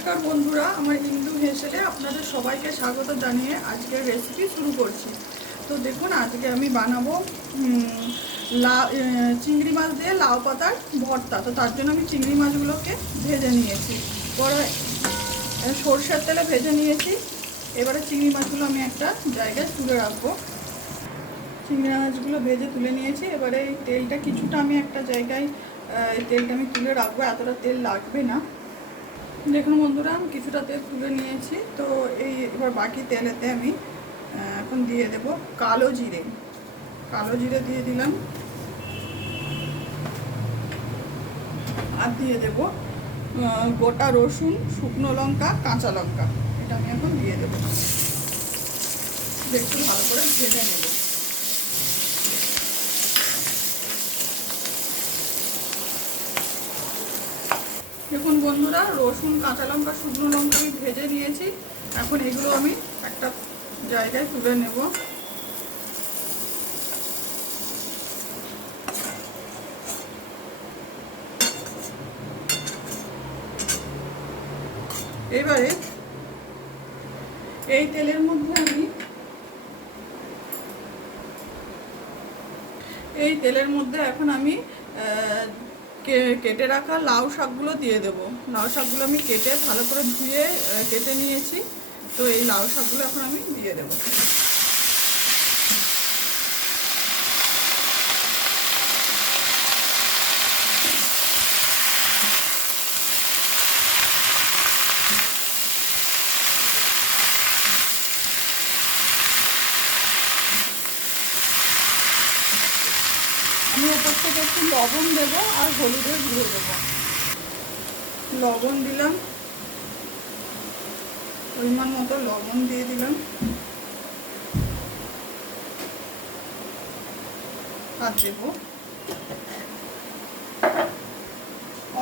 নমস্কার বন্ধুরা, আমার হিন্দু হেসেলে আপনাদের সবাইকে স্বাগত জানিয়ে আজকের রেসিপি শুরু করছি। তো দেখুন, আজকে আমি বানাবো চিংড়ি মাছ দিয়ে লাউ পাতার ভর্তা। তো তার জন্য আমি চিংড়ি মাছগুলোকে ভেজে নিয়েছি, পরে সরষের তেলে ভেজে নিয়েছি। এবারে চিংড়ি মাছগুলো আমি একটা জায়গায় তুলে রাখবো। চিংড়ি মাছগুলো ভেজে তুলে নিয়েছি। এবারে এই তেলটা কিছুটা আমি একটা জায়গায় তেলটা আমি তুলে রাখবো, এতটা তেল লাগবে না। দেখুন বন্ধুরা, আমি কিছুটা তেল তুলে নিয়েছি। তো এবার বাকি তেলেতে আমি এখন দিয়ে দেব কালো জিরে। কালো জিরে দিয়ে দিলাম, আর দিয়ে দেব গোটা রসুন, শুকনো লঙ্কা, কাঁচা লঙ্কা। এটা আমি এখন দিয়ে দেবো, একটু ভালো করে ভেজে নেব। দেখুন বন্ধুরা, রসুন, কাঁচা লঙ্কা, শুকনো লঙ্কা আমি ভেজে নিয়েছি। এখন এগুলো আমি একটা জায়গায় তুলে নেব। এবারে এই তেলের মধ্যে এখন আমি কেটে রাখা লাউ শাকগুলো দিয়ে দেব। লাউ শাকগুলো আমি কেটে ভালো করে ধুয়ে কেটে নিয়েছি। তো এই লাউ শাকগুলো এখন আমি দিয়ে দেব। আমি ওপর থেকে একটু লবণ দেবো আর হলুদের গুঁড়ো দেবো। লবণ দিলাম, পরিমাণ মতো লবণ দিয়ে দিলাম, আর দেবো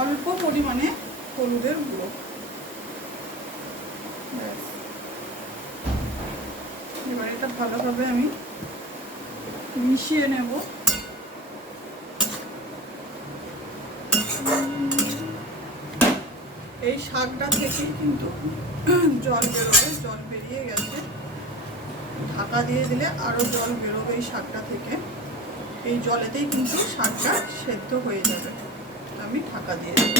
অল্প পরিমাণে হলুদের গুঁড়ো। এবার এটা ভালোভাবে আমি মিশিয়ে নেব। এই শাকটা থেকে কিন্তু জল বেরোবে, জল বেরিয়ে গেছে। ঢাকা দিয়ে দিলে আরও জল বেরোবে এই শাকটা থেকে। এই জলেতেই কিন্তু শাকটা সেদ্ধ হয়ে যাবে। আমি ঢাকা দিয়ে দেব।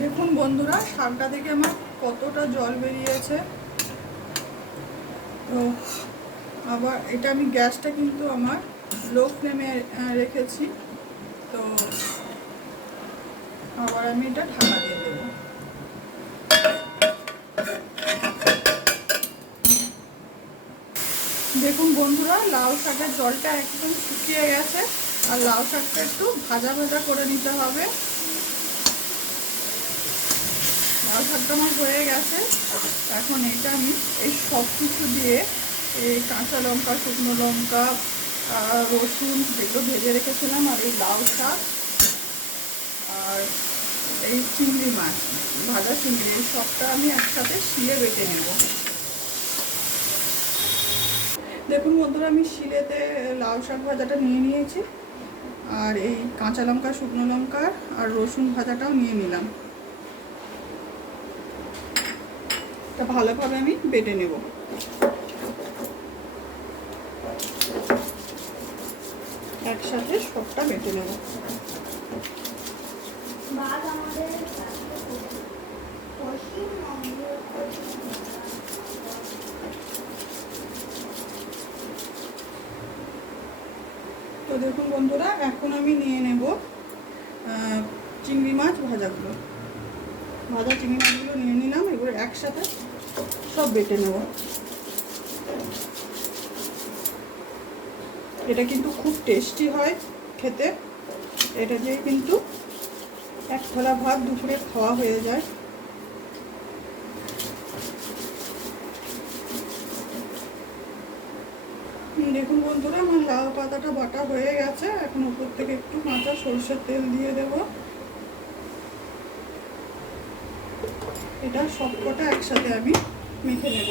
দেখুন বন্ধুরা, শাকটা থেকে আমার কতটা জল বেরিয়েছে। তো আবার এটা আমি গ্যাসটা কিন্তু আমার লো ফ্লেমে রেখেছি। তো আবার আমি এটা ঢাকা দিয়ে দেব। দেখুন বন্ধুরা, লাউ শাকের জলটা একদম শুকিয়ে গেছে। আর লাউ শাকটা একটু ভাজা ভাজা করে নিতে হবে। লাউ শাকটা আমার হয়ে গেছে। এখন এটা আমি এই সব কিছু দিয়ে, এই কাঁচা লঙ্কা, শুকনো লঙ্কা, রসুন যেগুলো ভেজে রেখেছিলাম, আর এই লাউ শাক, আর এই চিংড়ি মাছ, ভাজা চিংড়ি, এই সবটা আমি একসাথে শিলে বেটে নেব। দেখুন বন্ধুরা, আমি শিলেতে লাউ শাক ভাজাটা নিয়ে নিয়েছি, আর এই কাঁচা লঙ্কা, শুকনো লঙ্কা আর রসুন ভাজাটাও নিয়ে নিলাম। তা ভালোভাবে আমি বেটে নেব। একসাথে সবটা বেটে নেব। তো দেখুন বন্ধুরা, এখন আমি নিয়ে নেব চিংড়ি মাছ ভাজাগুলো। ভাজা চিংড়ি মাছগুলো নিয়ে নিলাম। এগুলো একসাথে সব বেটে নেব। এটা কিন্তু খুব টেস্টি হয় খেতে। এটা দিয়ে কিন্তু এক থালা ভাত দুপুরে খাওয়া হয়ে যায়। দেখুন বন্ধুরা, আমার লাউ পাতাটা বাটা হয়ে গেছে। এখন উপর থেকে একটু কাঁচা সরষের তেল দিয়ে দেব। এটা সবকটা একসাথে আমি মেখে নেব।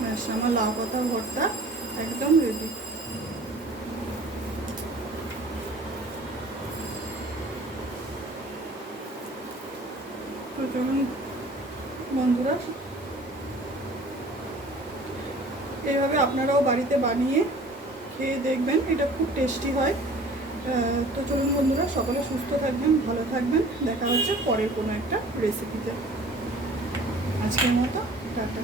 ব্যাস, আমার লাউ পাতার ভর্তা একদম রেডি। তো চলুন বন্ধুরা, এইভাবে আপনারাও বাড়িতে বানিয়ে খেয়ে দেখবেন, এটা খুব টেস্টি হয়। তো চলুন বন্ধুরা, সকলে সুস্থ থাকবেন, ভালো থাকবেন, দেখা হচ্ছে পরের কোনো একটা রেসিপিতে। আজকের মতো টাটা।